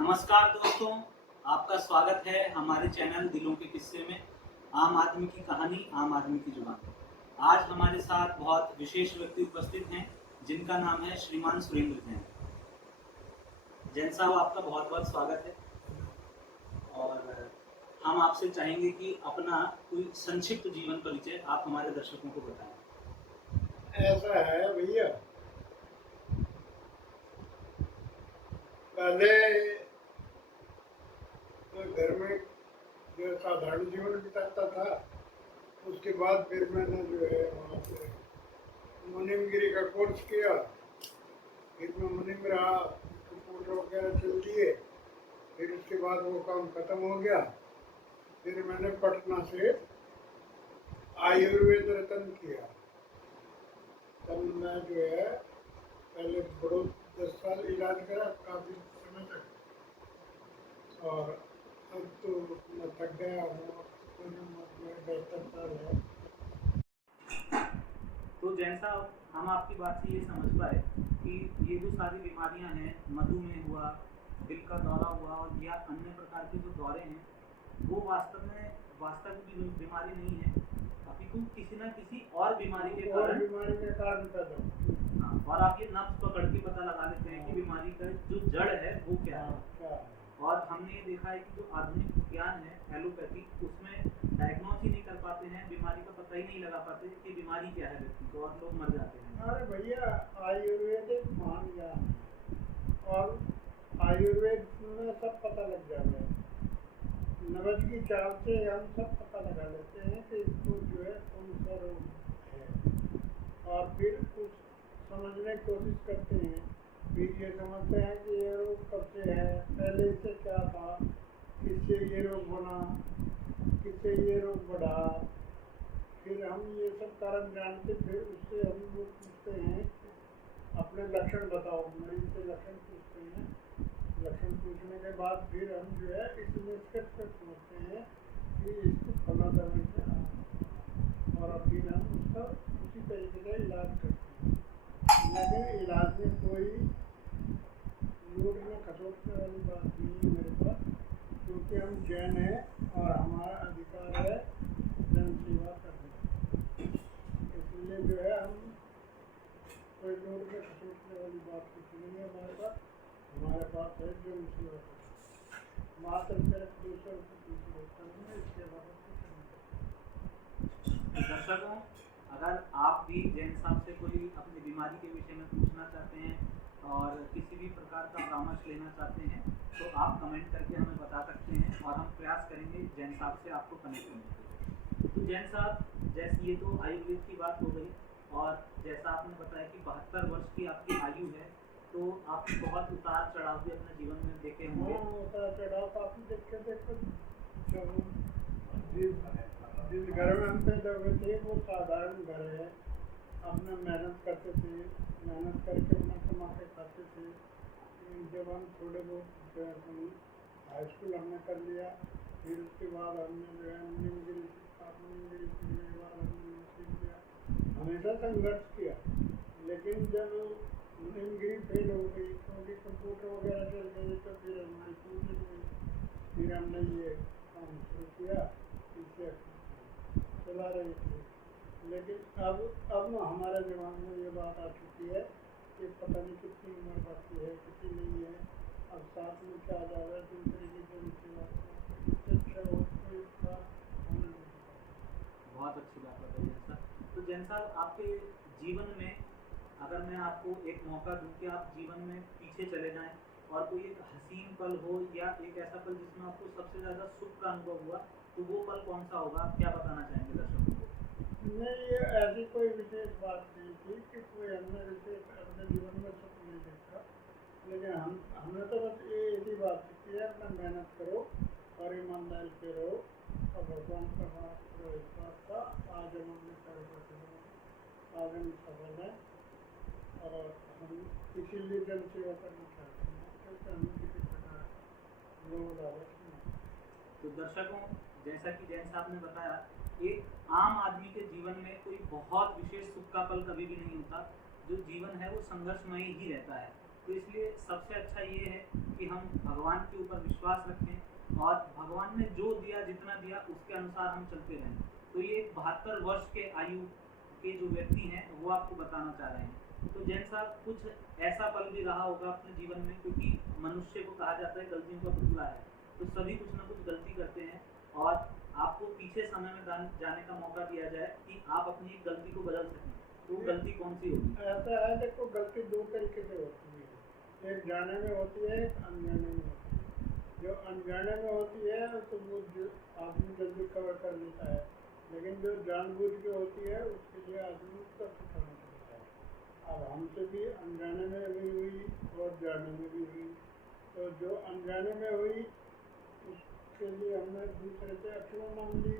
नमस्कार दोस्तों, आपका स्वागत है हमारे चैनल दिलों के किस्से में। आम आदमी की कहानी, आम आदमी की जुबान। आज हमारे साथ बहुत विशेष व्यक्ति उपस्थित हैं जिनका नाम है श्रीमान सुरेंद्र जैन। जैन साहब, आपका बहुत बहुत स्वागत है। और हम आपसे चाहेंगे कि अपना कोई संक्षिप्त जीवन परिचय आप हमारे दर्शकों को बताएं। ऐसा है भैया, पहले तो घर में जो साधारण जीवन बिताता था, उसके बाद फिर मैंने जो है वहाँ से मुनीमगिरी का कोर्स किया। फिर मैं मुनीम रहा, कंप्यूटर वगैरह चल दिए। फिर उसके बाद वो काम खत्म हो गया। फिर मैंने पटना से आयुर्वेद रत्न किया। तब मैं जो है पहले बड़ो 10 साल इलाज करा, काफ़ी समय तक। और अब तो मैं थक गया हूँ, बेहतर साल है। तो जैन साहब, हम आपकी बात से ये समझ पाए कि ये जो सारी बीमारियां हैं, मधुमेह हुआ, दिल का दौरा हुआ और या अन्य प्रकार के जो दौरे हैं, वो वास्तविक बीमारी नहीं है, अपितु किसी न किसी और बीमारी के कारण पैदा। हाँ, और आप ये नब्ज पकड़ के पता लगा लेते हैं कि बीमारी का जो जड़ है वो क्या है। और हमने ये देखा है कि जो आधुनिक विज्ञान है, एलोपैथी, उसमें डायग्नोस ही नहीं कर पाते हैं, बीमारी का पता ही नहीं लगा पाते कि बीमारी क्या है व्यक्ति को, और लोग मर जाते हैं। अरे भैया, आयुर्वेदिक महान ज्ञान है और आयुर्वेद में सब पता लग जाता है। नब्ज की चाल से हम सब पता लगा लेते हैं कि इसको जो है कौन सा रोग है, और फिर उस समझने की कोशिश करते हैं। फिर ये समझते हैं कि ये रोग कब से है, पहले इससे क्या था, किससे ये रोग बना, किससे ये रोग बढ़ा। फिर हम ये सब कारण जानते, फिर उससे हम लोग पूछते हैं अपने लक्षण बताओ, मरीज से लक्षण पूछते हैं। लक्षण पूछने के बाद फिर हम जो है इस निष्कर्ष पर पहुँचते हैं कि इसको फला दवाई से और फिर हम उसका उसी तरीके का इलाज करते हैं। लेकिन इलाज में कोई लूट में खसोटने वाली बात नहीं है मेरे पास, क्योंकि हम जैन हैं और हमारा अधिकार है जन सेवा करने। इसलिए जो है हम कोई लूट में खसोटने वाली बात कुछ नहीं है हमारे पास। हमारे पास है जन सेवा करने, मात्र सिर्फ 200 रुपये फीस लेता हूँ मैं, इसके अलावा कुछ नहीं। दर्शकों, अगर आप भी जैन साहब से कोई अपनी बीमारी के विषय में पूछना चाहते हैं और किसी भी प्रकार का परामर्श लेना चाहते हैं, तो आप कमेंट करके हमें बता सकते हैं और हम प्रयास करेंगे जैन साहब से आपको कनेक्ट करने के। तो जैन साहब, जैसे ये तो आयुर्वेद की बात हो गई, और जैसा आपने बताया कि 72 वर्ष की आपकी आयु है, तो आपने बहुत उतार चढ़ाव भी अपने जीवन में देखे होंगे। उतार चढ़ाव काफ़ी देखे जिस घर में हम पैदा हुए थे वो साधारण घर है। अपना मेहनत करते थे, मेहनत करके अपना कमा के खाते थे। जब हम थोड़े बहुत जो है हाई स्कूल हमने कर लिया, फिर उसके बाद हमने जो है मुनीमगिरी सीखने के बाद हमने सीख लिया। हमेशा संघर्ष किया, लेकिन जब मुनीमगिरी फेल हो गई क्योंकि कंप्यूटर वगैरह चल गए, तो फिर हमारी पूरी गई। फिर हमने ये काम शुरू किया, इससे चला रही थी। लेकिन अब हमारे दिमाग में ये बात आ चुकी है कि पता नहीं कितनी उम्र बाकी है, कितनी नहीं है। अब साथ में क्या जा रहा है, दूसरे की जन सेवा इससे अच्छा और कोई बात होना नहीं। बहुत अच्छी बात बताई जैन साहब। तो जैन साहब, आपके जीवन में अगर मैं आपको एक मौका दूं कि आप जीवन में पीछे चले जाएं और कोई एक हसीन पल हो या एक ऐसा पल जिसमें आपको सबसे ज़्यादा सुख का अनुभव हुआ, तो वो पल कौन सा होगा? आप क्या बताना चाहेंगे दर्शकों को? नहीं, ये ऐसी कोई विशेष बात नहीं थी कि कोई हमने विशेष अपने जीवन में सुख नहीं देखा। लेकिन हमने तो बस यही बात सीखी है, अपना मेहनत करो और ईमानदारी से रहो और भगवान का बात करो। इस बात का आज हम अपने कार्य करते आज हम सफल हैं और हम इसीलिए जन सेवा करना चाहते हैं, क्योंकि हमें किसी प्रकार लोग लालच नहीं। तो दर्शकों, जैसा कि जैन साहब ने बताया, एक आम आदमी के जीवन में कोई बहुत विशेष सुख का पल कभी भी नहीं होता। जो जीवन है वो संघर्षमय ही रहता है, तो इसलिए सबसे अच्छा ये है कि हम भगवान के ऊपर विश्वास रखें और भगवान ने जो दिया, जितना दिया, उसके अनुसार हम चलते रहें। तो ये 72 वर्ष के आयु के जो व्यक्ति हैं वो आपको बताना चाह रहे हैं। तो जैन साहब, कुछ ऐसा पल भी रहा होगा अपने जीवन में, क्योंकि मनुष्य को कहा जाता है गलतियों का पुतला है, तो सभी कुछ ना कुछ गलती करते हैं, और आपको पीछे समय में जाने का मौका दिया जाए कि आप अपनी एक गलती को बदल सकें, तो वो गलती कौन सी होगी? ऐसा है, देखो गलती दो तरीके से होती है, एक जाने में होती है, एक अनजाने में होती है। जो अनजाने में होती है तो वो आदमी जल्दी कवर कर लेता है, लेकिन जो जानबूझ के होती है उसके लिए आदमी उसका उठाना पड़ता है। अब हमसे भी अनजाने में भी हुई और जाने में भी हुई। तो जो अनजाने में हुई उसके लिए हमने दूसरे से क्षमा मांग ली।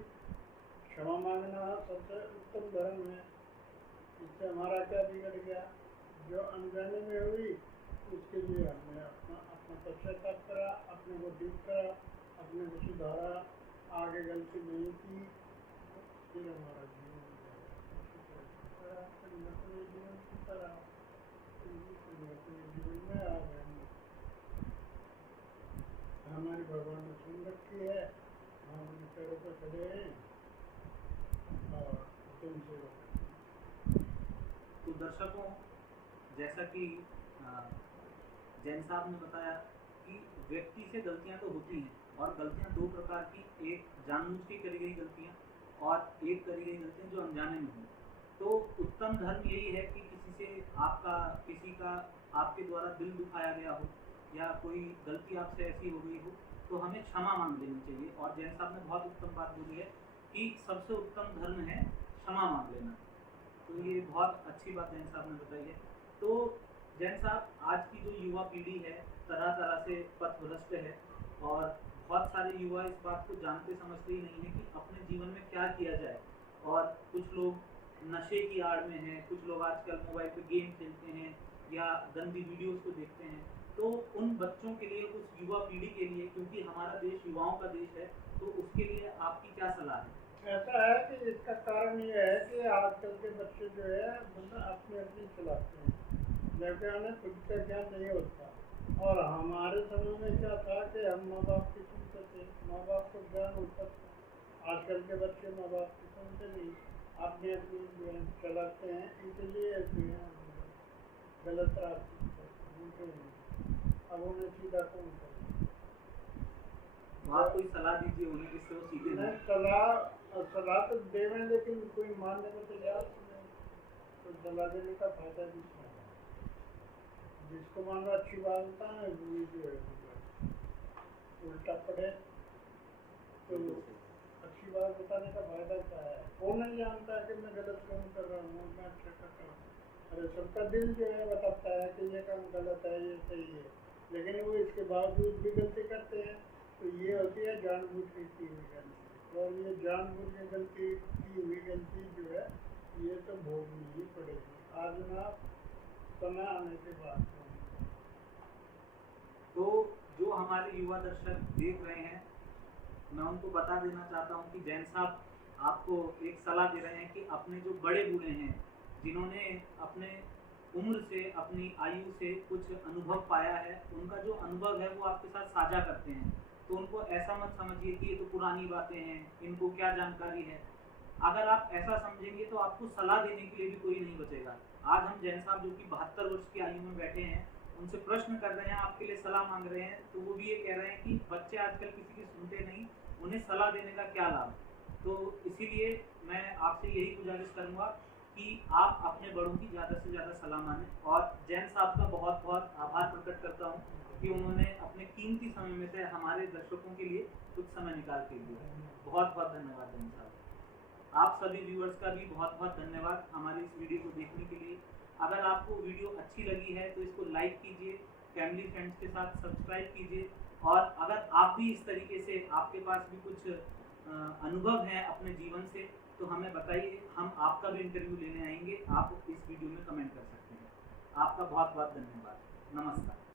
क्षमा मांगना सबसे उत्तम धर्म है, इससे हमारा क्या बिगड़ गया। जो अनजाने में हुई उसके लिए हमने अपना पश्चाताप करा, अपने को ठीक करा, अपने को सुधारा, आगे गलती नहीं की, फिर हमारा जीवन अपने जीवन की तरह अपने जीवन में आ गए। हमारी भगवान ने सुन रखी है, हम अपने पैरों पर खड़े हैं और तुमसे। तो दर्शकों, जैसा कि जैन साहब ने बताया कि व्यक्ति से गलतियां तो होती हैं, और गलतियां दो प्रकार की, एक जानबूझ के करी गई गलतियां और एक करी गई गलतियां जो अनजाने में हुई। तो उत्तम धर्म यही है कि किसी का आपके द्वारा दिल दुखाया गया हो, या कोई गलती आपसे ऐसी हो गई हो, तो हमें क्षमा मांग लेनी चाहिए। और जैन साहब ने बहुत उत्तम बात बोली है कि सबसे उत्तम धर्म है क्षमा मांग लेना। तो ये बहुत अच्छी बात जैन साहब ने बताई है। तो जैन साहब, आज की जो युवा पीढ़ी है तरह तरह से पथभ्रष्ट है, और बहुत सारे युवा इस बात को जानते समझते ही नहीं है कि अपने जीवन में क्या किया जाए। और कुछ लोग नशे की आड़ में हैं, कुछ लोग आजकल मोबाइल पे गेम खेलते हैं या गंदी वीडियोस को देखते हैं। तो उन बच्चों के लिए, उस युवा पीढ़ी के लिए, क्योंकि हमारा देश युवाओं का देश है, तो उसके लिए आपकी क्या सलाह है? ऐसा है कि इसका कारण ये है कि आजकल के बच्चे जो है अपनी चलाते हैं, जबकि उन्हें खुद का ज्ञान नहीं होता। और हमारे समय में क्या था कि हम माँ बाप की सुनते थे, माँ बाप को ज्ञान होता था। आजकल के बच्चे माँ बाप की सुनते नहीं, अपनी अपनी चलाते हैं, इसलिए गलत रास्ते। अब उन्हें सीधा कौन करे? आप कोई सलाह दीजिए उन्हें जिससे वो सीधे नहीं। सलाह तो देवे, लेकिन कोई मानने को तैयार नहीं, तो सलाह देने का फायदा भी है। जिसको मान लो अच्छी बात होता है, वो जो है उल्टा पड़े, तो अच्छी बात बताने का फायदा क्या है? वो नहीं जानता है कि मैं गलत काम कर रहा हूँ, मैं अच्छा कर रहा हूँ। अरे सबका दिल जो है बताता है कि ये काम गलत है, ये सही है, लेकिन वो इसके बावजूद भी गलती करते हैं। तो ये होती है जानबूझ के की हुई गलती, और ये जानबूझ के गलती की हुई गलती जो है ये तो भोगनी ही पड़ेगी, आज ना समय आने के बाद। तो जो हमारे युवा दर्शक देख रहे हैं, मैं उनको बता देना चाहता हूं कि जैन साहब आपको एक सलाह दे रहे हैं कि अपने जो बड़े बूढ़े हैं, जिन्होंने अपने उम्र से, अपनी आयु से कुछ अनुभव पाया है, उनका जो अनुभव है वो आपके साथ साझा करते हैं। तो उनको ऐसा मत समझिए कि ये तो पुरानी बातें हैं, इनको क्या जानकारी है। अगर आप ऐसा समझेंगे तो आपको सलाह देने के लिए भी कोई नहीं बचेगा। आज हम जैन साहब जो कि 72 वर्ष की आयु में बैठे हैं, उनसे प्रश्न कर रहे हैं, आपके लिए सलाह मांग रहे हैं, तो वो भी ये कह रहे हैं कि बच्चे आजकल किसी की सुनते नहीं, उन्हें सलाह देने का क्या लाभ। तो इसीलिए मैं आपसे यही गुजारिश करूँगा कि आप अपने बड़ों की ज़्यादा से ज़्यादा सलाह मानें। और जैन साहब का बहुत बहुत आभार प्रकट करता हूँ कि उन्होंने अपने कीमती समय में से हमारे दर्शकों के लिए कुछ समय निकाल के दिया। बहुत बहुत धन्यवाद जैन साहब। आप सभी व्यूअर्स का भी बहुत बहुत धन्यवाद हमारी इस वीडियो को देखने के लिए। अगर आपको वीडियो अच्छी लगी है तो इसको लाइक कीजिए, फैमिली फ्रेंड्स के साथ सब्सक्राइब कीजिए, और अगर आप भी इस तरीके से, आपके पास भी कुछ अनुभव हैं अपने जीवन से, तो हमें बताइए, हम आपका भी इंटरव्यू लेने आएंगे। आप इस वीडियो में कमेंट कर सकते हैं। आपका बहुत बहुत धन्यवाद। नमस्कार।